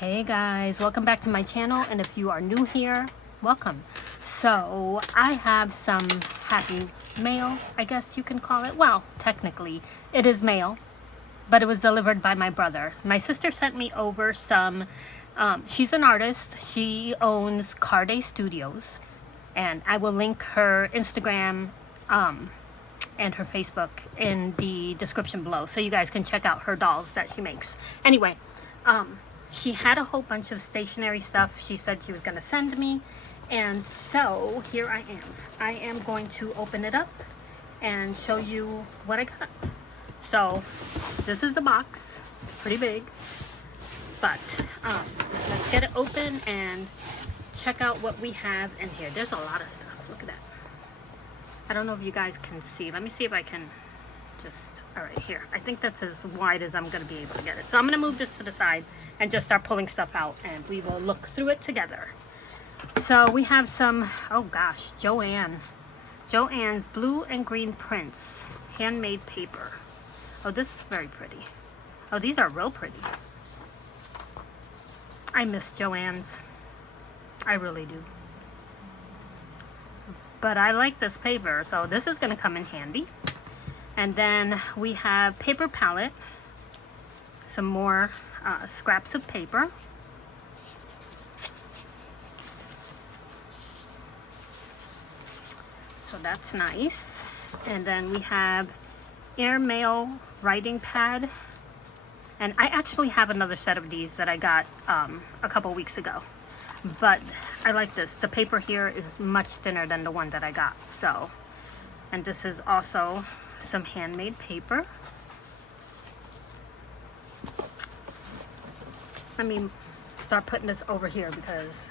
Hey guys, welcome back to my channel, and if you are new here, welcome. So I have some happy mail, I guess you can call it. Well, technically it is mail, but it was delivered by my brother. My sister sent me over some, she's an artist, she owns Carde Studios, and I will link her Instagram and her Facebook in the description below, so you guys can check out her dolls that she makes. Anyway, she had a whole bunch of stationery stuff she said she was going to send me, and so here I am. I am going to open it up and show you what I got. So this is the box. It's pretty big, but let's get it open and check out what we have in here. There's a lot of stuff. Look at that. I don't know if you guys can see. Let me see if I can just, all right, here. I think that's as wide as I'm going to be able to get it. So I'm going to move this to the side and just start pulling stuff out, and we will look through it together. So we have some, oh gosh, Joann's blue and green prints, handmade paper. Oh, this is very pretty. Oh, these are real pretty. I miss Joann's. I really do. But I like this paper, so this is going to come in handy. And then we have paper palette, some more scraps of paper. So that's nice. And then we have airmail writing pad. And I actually have another set of these that I got a couple weeks ago. But I like this. The paper here is much thinner than the one that I got. So, and this is also some handmade paper. Let me start putting this over here because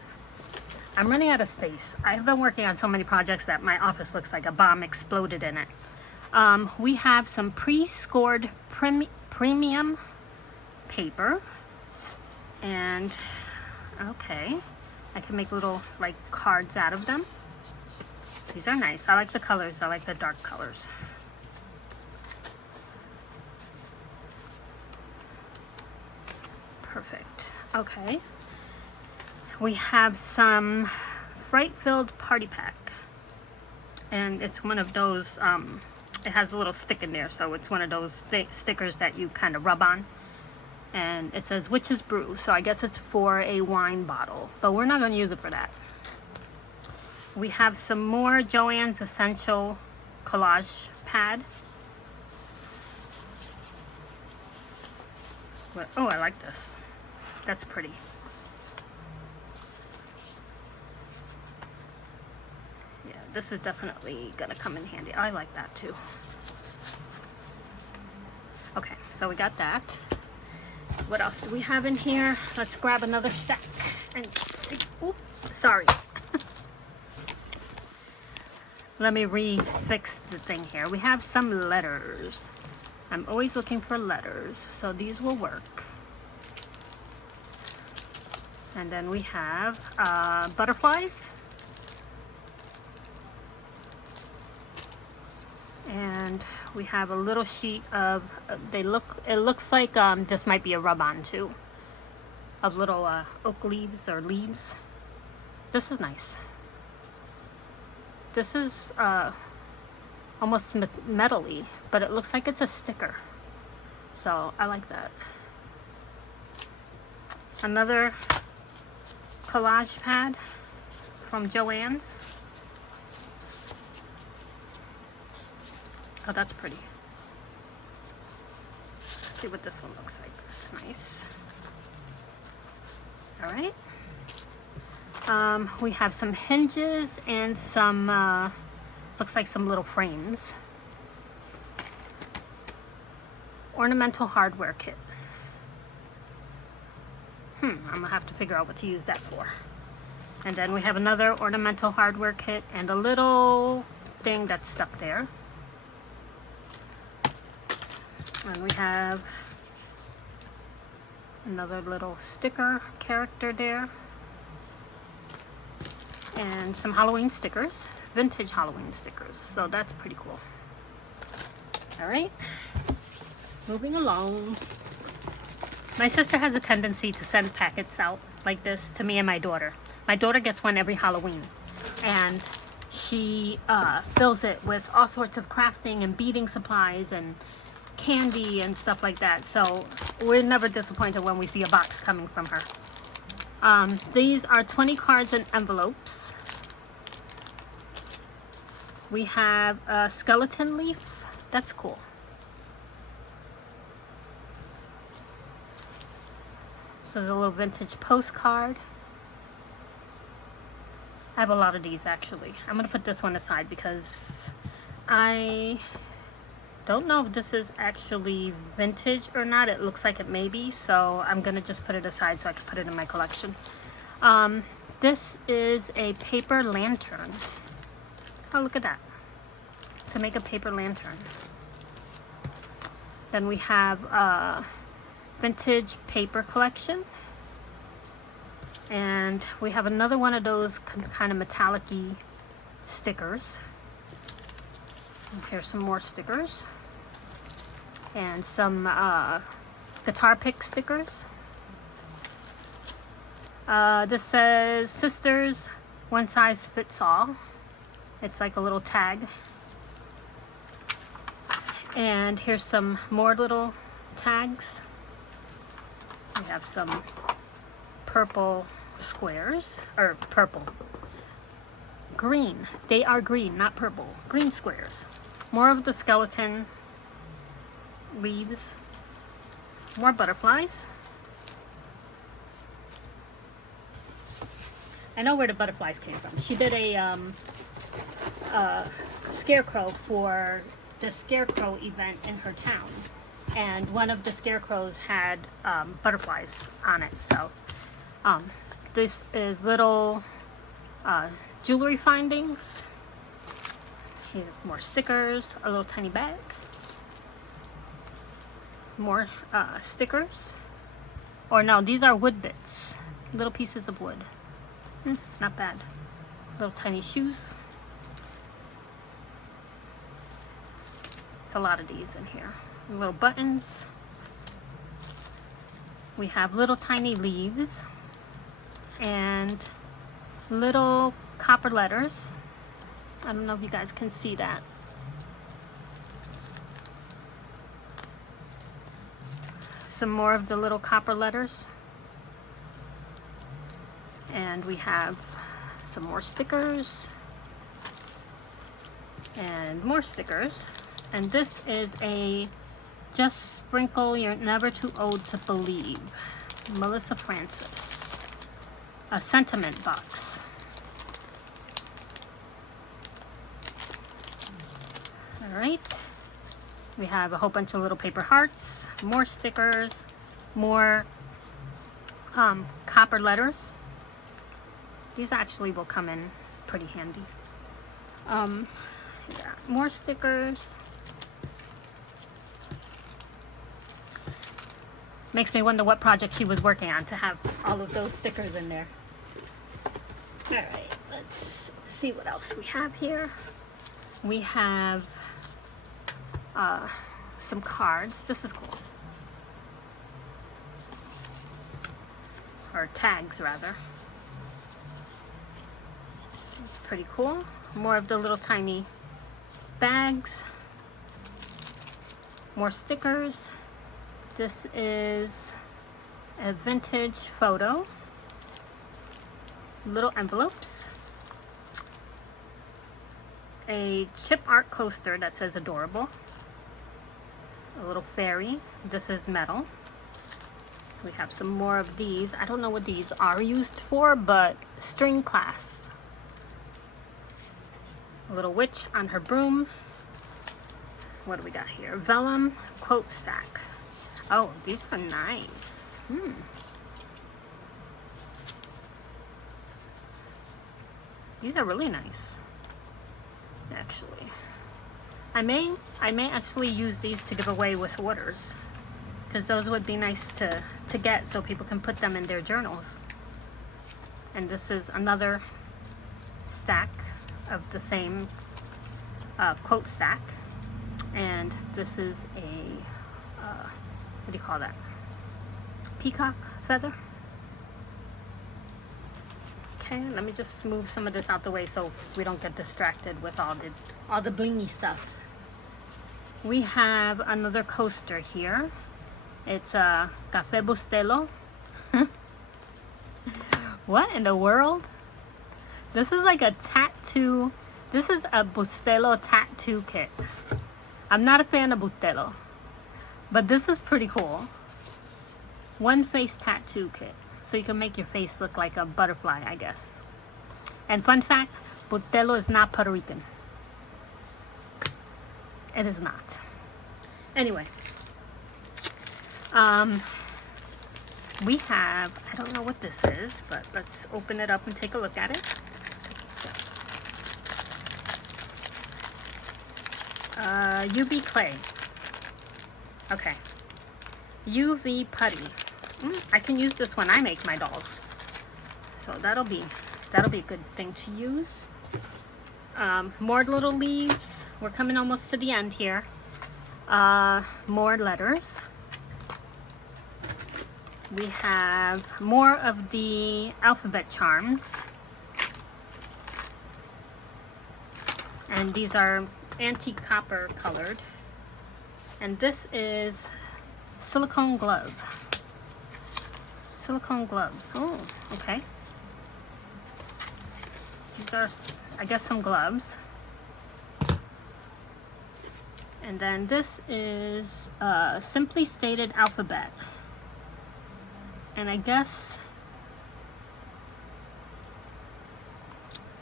I'm running out of space. I've been working on so many projects that my office looks like a bomb exploded in it. We have some pre-scored premium paper, and okay, I can make little like cards out of them. These are nice. I like the colors. I like the dark colors. Perfect. Okay. We have some Fright-Filled Party Pack. And it's one of those, it has a little stick in there, so it's one of those stickers that you kind of rub on. And it says Witch's Brew, so I guess it's for a wine bottle, but we're not going to use it for that. We have some more Joann's Essential Collage Pad. Oh, I like this. That's pretty. Yeah, this is definitely gonna come in handy. I like that too. Okay, so we got that. What else do we have in here? Let's grab another stack. And oops, sorry. Let me refix the thing here. We have some letters. I'm always looking for letters, so these will work. And then we have butterflies. And we have a little sheet of, it looks like this might be a rub-on too, of little oak leaves or leaves. This is nice. This is almost metal-y, but it looks like it's a sticker. So I like that. Another collage pad from Joann's. Oh, that's pretty. Let's see what this one looks like. It's nice. All right. We have some hinges and some, looks like some little frames. Ornamental hardware kit. I'm gonna have to figure out what to use that for. And then we have another ornamental hardware kit and a little thing that's stuck there. And we have another little sticker character there. And some Halloween stickers, vintage Halloween stickers. So that's pretty cool. All right, moving along. My sister has a tendency to send packets out like this to me and my daughter. My daughter gets one every Halloween, and she fills it with all sorts of crafting and beading supplies and candy and stuff like that. So we're never disappointed when we see a box coming from her. These are 20 cards and envelopes. We have a skeleton leaf. That's cool. This is a little vintage postcard. I have a lot of these actually. I'm gonna put this one aside because I don't know if this is actually vintage or not. It looks like it may be, so I'm gonna just put it aside so I can put it in my collection. This is a paper lantern. Oh, look at that. To make a paper lantern. Then we have a vintage paper collection. And we have another one of those kind of metallic-y stickers. And here's some more stickers. And some guitar pick stickers. This says Sisters, one size fits all. It's like a little tag. And here's some more little tags. We have some purple squares, or purple. Green. They are green, not purple. Green squares. More of the skeleton leaves. More butterflies. I know where the butterflies came from. She did a scarecrow for the scarecrow event in her town, and one of the scarecrows had butterflies on it. So this is little jewelry findings. Here, more stickers, a little tiny bag, more stickers. Or no, these are wood bits, little pieces of wood. Not bad. Little tiny shoes. It's a lot of these in here. Little buttons. We have little tiny leaves and little copper letters. I don't know if you guys can see that. Some more of the little copper letters. And we have some more stickers and more stickers. And this is a Just Sprinkle You're Never Too Old to Believe, Melissa Francis, a sentiment box. All right, we have a whole bunch of little paper hearts, more stickers, more copper letters. These actually will come in pretty handy. Yeah, more stickers. Makes me wonder what project she was working on to have all of those stickers in there. All right, let's see what else we have here. We have some cards. This is cool. Or tags, rather. It's pretty cool. More of the little tiny bags. More stickers. This is a vintage photo. Little envelopes. A chip art coaster that says adorable. A little fairy. This is metal. We have some more of these. I don't know what these are used for, but string clasp. A little witch on her broom. What do we got here? Vellum quote stack. Oh, these are nice. These are really nice, actually. I may actually use these to give away with orders, because those would be nice to get so people can put them in their journals. And this is another stack of the same quote stack, and this is a what do you call that? peacock feather. Okay, let me just move some of this out the way so we don't get distracted with all the blingy stuff. We have another coaster here. It's a Café Bustelo. What in the world? This is like a tattoo. This is a Bustelo tattoo kit. I'm not a fan of Bustelo, but this is pretty cool. One face tattoo kit. So you can make your face look like a butterfly, I guess. And fun fact, Bustelo is not Puerto Rican. It is not. Anyway. We have, I don't know what this is, but let's open it up and take a look at it. UV clay. Okay. UV putty. I can use this when I make my dolls. So that'll be a good thing to use. More little leaves. We're coming almost to the end here. More letters. We have more of the alphabet charms. And these are antique copper colored. And this is silicone glove. Silicone gloves. Oh, okay. These are, I guess, some gloves. And then this is Simply Stated Alphabet. And I guess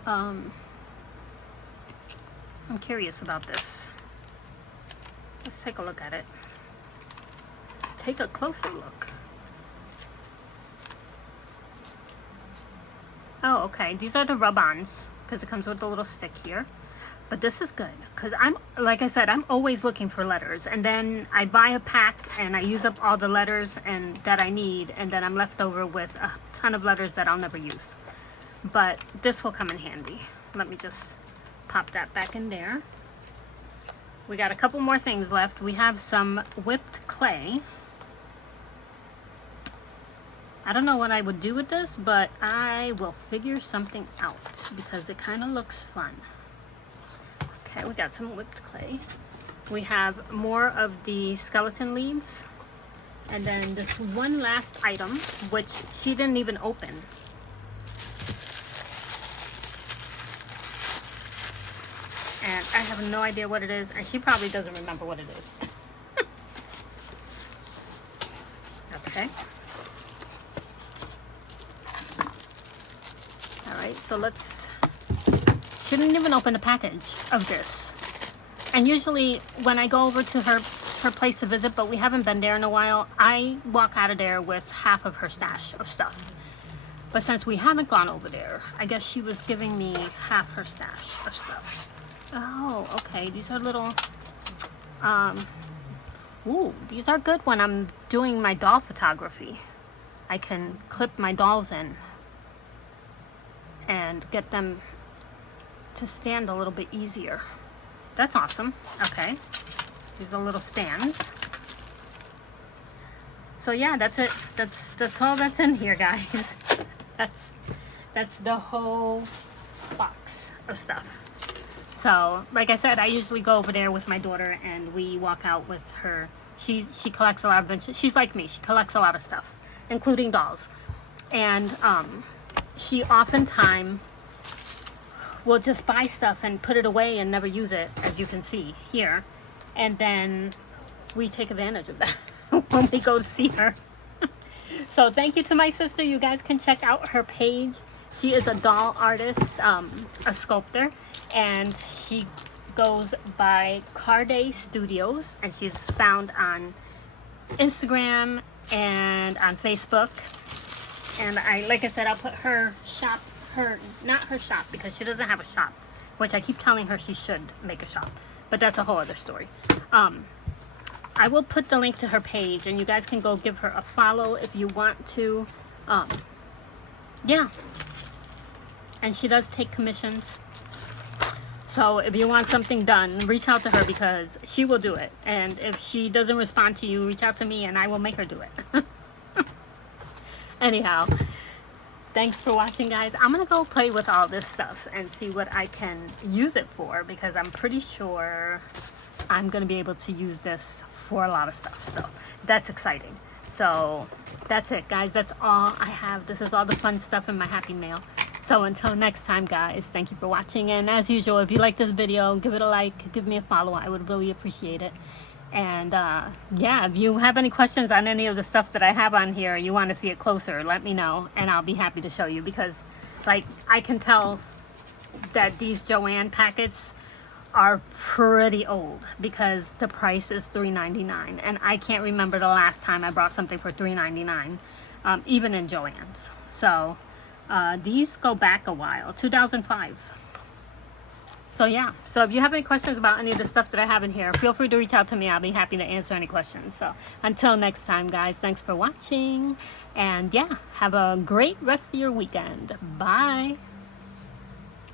I'm curious about this. Let's take a look at it. Take a closer look. Oh, okay. These are the rub-ons because it comes with a little stick here. But this is good because like I said, I'm always looking for letters, and then I buy a pack and I use up all the letters that I need, and then I'm left over with a ton of letters that I'll never use. But this will come in handy. Let me just pop that back in there. We got a couple more things left. We have some whipped clay. I don't know what I would do with this, but I will figure something out because it kind of looks fun. Okay, we got some whipped clay. We have more of the skeleton leaves. And then this one last item, which she didn't even open. And I have no idea what it is, and she probably doesn't remember what it is. Okay. Alright, so let's... She didn't even open the package of this. And usually when I go over to her place to visit, but we haven't been there in a while, I walk out of there with half of her stash of stuff. But since we haven't gone over there, I guess she was giving me half her stash of stuff. Oh, okay. These are little... Ooh, these are good when I'm doing my doll photography. I can clip my dolls in and get them to stand a little bit easier. That's awesome. Okay. These are little stands. So yeah, that's it. That's all that's in here, guys. That's the whole box of stuff. So, like I said, I usually go over there with my daughter and we walk out with her. She collects a lot of vintage. She's like me. She collects a lot of stuff, including dolls. And she oftentimes will just buy stuff and put it away and never use it, as you can see here. And then we take advantage of that when we go to see her. So thank you to my sister. You guys can check out her page. She is a doll artist, a sculptor, and she goes by Carday Studios, and she's found on Instagram and on Facebook. And like I said, I'll put her shop, not her shop, because she doesn't have a shop, which I keep telling her she should make a shop, but that's a whole other story. I will put the link to her page, and you guys can go give her a follow if you want to. Yeah. And she does take commissions. So if you want something done, reach out to her because she will do it. And if she doesn't respond to you, reach out to me and I will make her do it. Anyhow, thanks for watching, guys. I'm gonna go play with all this stuff and see what I can use it for, because I'm pretty sure I'm gonna be able to use this for a lot of stuff. So that's exciting. So that's it, guys. That's all I have. This is all the fun stuff in my happy mail. So until next time, guys, thank you for watching. And as usual, if you like this video, give it a like, give me a follow. I would really appreciate it. And yeah, if you have any questions on any of the stuff that I have on here, you want to see it closer, let me know and I'll be happy to show you, because like I can tell that these Joann packets are pretty old, because the price is $3.99 and I can't remember the last time I bought something for $3.99, even in Joann's. So these go back a while, 2005. So yeah, so if you have any questions about any of the stuff that I have in here, feel free to reach out to me. I'll be happy to answer any questions. So until next time, guys, thanks for watching. And yeah, have a great rest of your weekend. Bye.